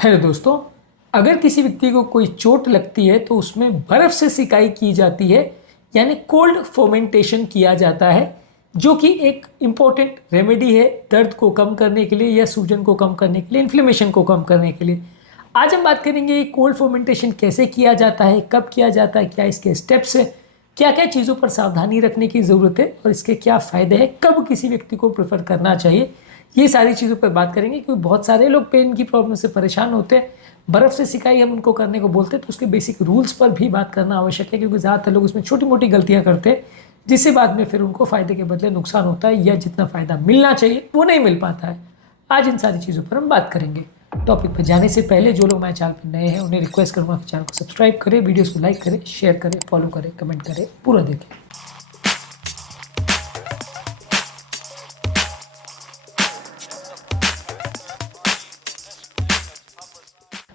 Hello दोस्तों, अगर किसी व्यक्ति को कोई चोट लगती है तो उसमें बर्फ़ से सिकाई की जाती है, यानी कोल्ड फोमेंटेशन किया जाता है, जो कि एक इम्पोर्टेंट रेमेडी है दर्द को कम करने के लिए या सूजन को कम करने के लिए, इन्फ्लेमेशन को कम करने के लिए। आज हम बात करेंगे कोल्ड फोमेंटेशन कैसे किया जाता है, कब किया जाता है, क्या इसके स्टेप्स है, क्या क्या चीज़ों पर सावधानी रखने की ज़रूरत है और इसके क्या फ़ायदे हैं, कब किसी व्यक्ति को प्रेफर करना चाहिए। ये सारी चीज़ों पर बात करेंगे क्योंकि बहुत सारे लोग पेन की प्रॉब्लम से परेशान होते हैं। बर्फ़ से सिकाई हम उनको करने को बोलते हैं तो उसके बेसिक रूल्स पर भी बात करना आवश्यक है, क्योंकि ज़्यादातर लोग उसमें छोटी मोटी गलतियाँ करते हैं जिससे बाद में फिर उनको फ़ायदे के बदले नुकसान होता है या जितना फ़ायदा मिलना चाहिए वो नहीं मिल पाता है। आज इन सारी चीज़ों पर हम बात करेंगे। टॉपिक पर जाने से पहले जो लोग हमारे चैनल पर नए हैं उन्हें रिक्वेस्ट करूँगा कि चैनल को सब्सक्राइब करें, वीडियोज़ को लाइक करें, शेयर करें, फॉलो करें, कमेंट करें, पूरा देखें।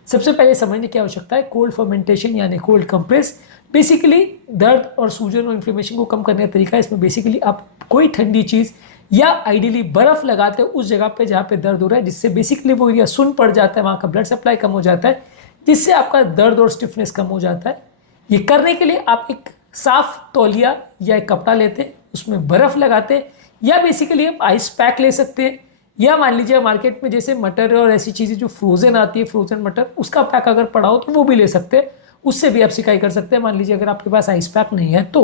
सबसे पहले समझने की आवश्यकता है कोल्ड फर्मेंटेशन यानी कोल्ड कंप्रेस। बेसिकली दर्द और सूजन और इन्फ्लेमेशन को कम करने का तरीका है। इसमें बेसिकली आप कोई ठंडी चीज़ या आइडियली बर्फ़ लगाते हो उस जगह पे जहाँ पे दर्द हो रहा है, जिससे बेसिकली वो एरिया सुन्न पड़ जाता है, वहाँ का ब्लड सप्लाई कम हो जाता है, जिससे आपका दर्द और स्टिफनेस कम हो जाता है। ये करने के लिए आप एक साफ तौलिया या एक कपड़ा लेते हैं, उसमें बर्फ़ लगाते हैं, या बेसिकली आप आइस पैक ले सकते हैं, या मान लीजिए मार्केट में जैसे मटर और ऐसी चीज़ें जो फ्रोज़न आती है, फ्रोज़न मटर, उसका पैक अगर पड़ा हो तो वो भी ले सकते हैं, उससे भी आप सिकाई कर सकते हैं। मान लीजिए अगर आपके पास आइस पैक नहीं है तो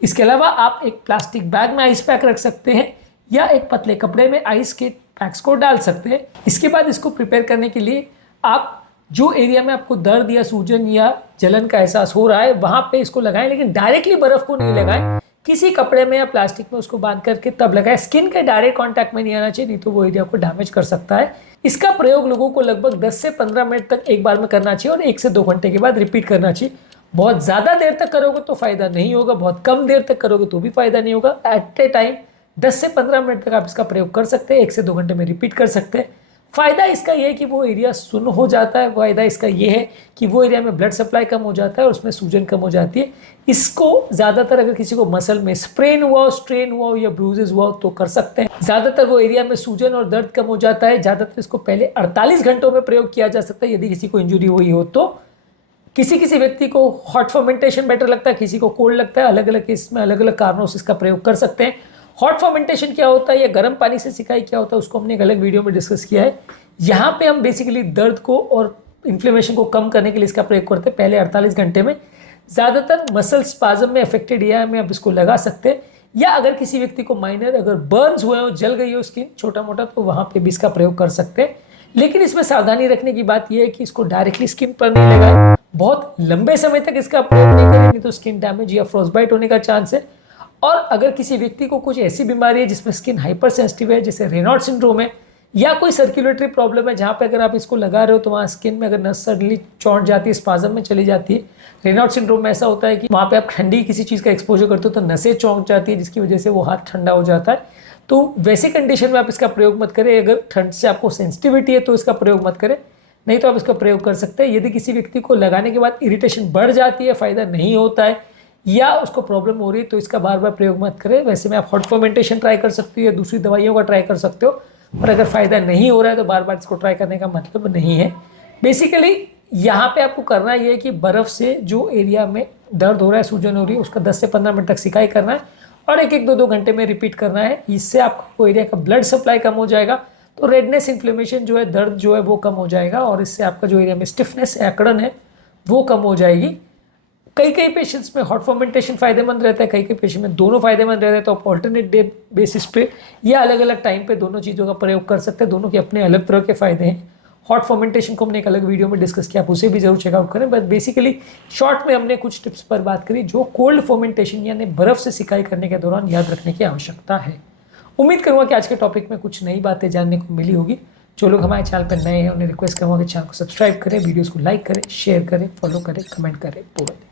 इसके अलावा आप एक प्लास्टिक बैग में आइस पैक रख सकते हैं या एक पतले कपड़े में आइस के पैक्स को डाल सकते हैं। इसके बाद इसको प्रिपेयर करने के लिए आप जो एरिया में आपको दर्द या सूजन या जलन का एहसास हो रहा है वहाँ पे इसको लगाएं, लेकिन डायरेक्टली बर्फ़ को नहीं लगाएं, किसी कपड़े में या प्लास्टिक में उसको बांध करके तब लगाए। स्किन के डायरेक्ट कांटेक्ट में नहीं आना चाहिए, नहीं तो वो एरिया को डैमेज कर सकता है। इसका प्रयोग लोगों को लगभग 10 से 15 मिनट तक एक बार में करना चाहिए और 1 से 2 घंटे के बाद रिपीट करना चाहिए। बहुत ज़्यादा देर तक करोगे तो फ़ायदा नहीं होगा, बहुत कम देर तक करोगे तो भी फ़ायदा नहीं होगा। एट ए टाइम 10 से 15 मिनट तक आप इसका प्रयोग कर सकते हैं, 1 से 2 घंटे में रिपीट कर सकते हैं। फ़ायदा इसका ये है कि वो एरिया सुन्न हो जाता है। फ़ायदा इसका ये है कि वो एरिया में ब्लड सप्लाई कम हो जाता है और उसमें सूजन कम हो जाती है। इसको ज़्यादातर अगर किसी को मसल में स्प्रेन हुआ हो, स्ट्रेन हुआ हो या ब्रूजेस हुआ हो तो कर सकते हैं। ज़्यादातर वो एरिया में सूजन और दर्द कम हो जाता है। ज़्यादातर इसको पहले 48 घंटों में प्रयोग किया जा सकता है यदि किसी को इंजुरी हुई हो तो। किसी किसी व्यक्ति को हॉट फर्मेंटेशन बेटर लगता है, किसी को कोल्ड लगता है। अलग अलग केस में अलग अलग कारणों से इसका प्रयोग कर सकते हैं। हॉट फर्मेंटेशन क्या होता है या गर्म पानी से सिकाई क्या होता है उसको हमने एक अलग वीडियो में डिस्कस किया है। यहाँ पे हम बेसिकली दर्द को और इन्फ्लेमेशन को कम करने के लिए इसका प्रयोग करते हैं पहले 48 घंटे में। ज़्यादातर मसल स्पाज्म में अफेक्टेड एरिया में आप इसको लगा सकते हैं, या अगर किसी व्यक्ति को माइनर अगर बर्न्स हुए हो, जल गई हो स्किन छोटा मोटा, तो वहाँ पे भी इसका प्रयोग कर सकते हैं। लेकिन इसमें सावधानी रखने की बात यह है कि इसको डायरेक्टली स्किन पर नहीं लगाएं, बहुत लंबे समय तक इसका प्रयोग नहीं करें, नहीं तो स्किन डैमेज या फ्रॉस्टबाइट होने का चांस है। और अगर किसी व्यक्ति को कुछ ऐसी बीमारी है जिसमें स्किन हाइपर सेंसिटिव है, जैसे रेनॉल्ड सिंड्रोम है, या कोई सर्कुलेटरी प्रॉब्लम है जहाँ पे अगर आप इसको लगा रहे हो तो वहाँ स्किन में अगर नस सडनली चौंट जाती है, स्पाज्म में चली जाती है। रेनॉल्ड सिंड्रोम में ऐसा होता है कि वहाँ पे आप ठंडी किसी चीज़ का एक्सपोजर करते हो तो नसें चौंक जाती है, जिसकी वजह से वो हाथ ठंडा हो जाता है। तो वैसी कंडीशन में आप इसका प्रयोग मत करें। अगर ठंड से आपको सेंसिटिविटी है तो इसका प्रयोग मत करें, नहीं तो आप इसका प्रयोग कर सकते हैं। यदि किसी व्यक्ति को लगाने के बाद इरिटेशन बढ़ जाती है, फ़ायदा नहीं होता है या उसको प्रॉब्लम हो रही है तो इसका बार बार प्रयोग मत करें। वैसे में आप हॉट फर्मेंटेशन ट्राई कर सकते हो या दूसरी दवाइयों का ट्राई कर सकते हो, और अगर फ़ायदा नहीं हो रहा है तो बार बार इसको ट्राई करने का मतलब नहीं है। बेसिकली यहाँ पे आपको करना ये है कि बर्फ़ से जो एरिया में दर्द हो रहा है, सूजन हो रही है, उसका 10 से 15 मिनट तक सिकाई करना है और 1-1, 2-2 घंटे में रिपीट करना है। इससे आपका वो एरिया का ब्लड सप्लाई कम हो जाएगा, तो रेडनेस, इन्फ्लेमेशन जो है, दर्द जो है वो कम हो जाएगा, और इससे आपका जो एरिया में स्टिफनेस या अकड़न है वो कम हो जाएगी। कई कई पेशेंट्स में हॉट फर्मेंटेशन फ़ायदेमंद रहता है, कई कई पेशेंट में दोनों फ़ायदेमंद रहते हैं। तो आप ऑल्टरनेट डे बेसिस पे या अलग अलग टाइम पे दोनों चीज़ों का प्रयोग कर सकते हैं। दोनों के अपने अलग तरह के फ़ायदे हैं। हॉट फर्मेंटेशन को हमने एक अलग वीडियो में डिस्कस किया, आप उसे भी जरूर चेकआउट करें। बस बेसिकली शॉर्ट में हमने कुछ टिप्स पर बात करी जो कोल्ड फर्मेंटेशन यानी बर्फ़ से सिकाई करने के दौरान याद रखने की आवश्यकता है। उम्मीद करूँगा कि आज के टॉपिक में कुछ नई बातें जानने को मिली होगी। जो लोग हमारे चैनल पर नए हैं उन्हें रिक्वेस्ट करूँगा कि चैनल को सब्सक्राइब करें, वीडियोज़ को लाइक करें, शेयर करें, फॉलो करें, कमेंट करें, पूरा दें।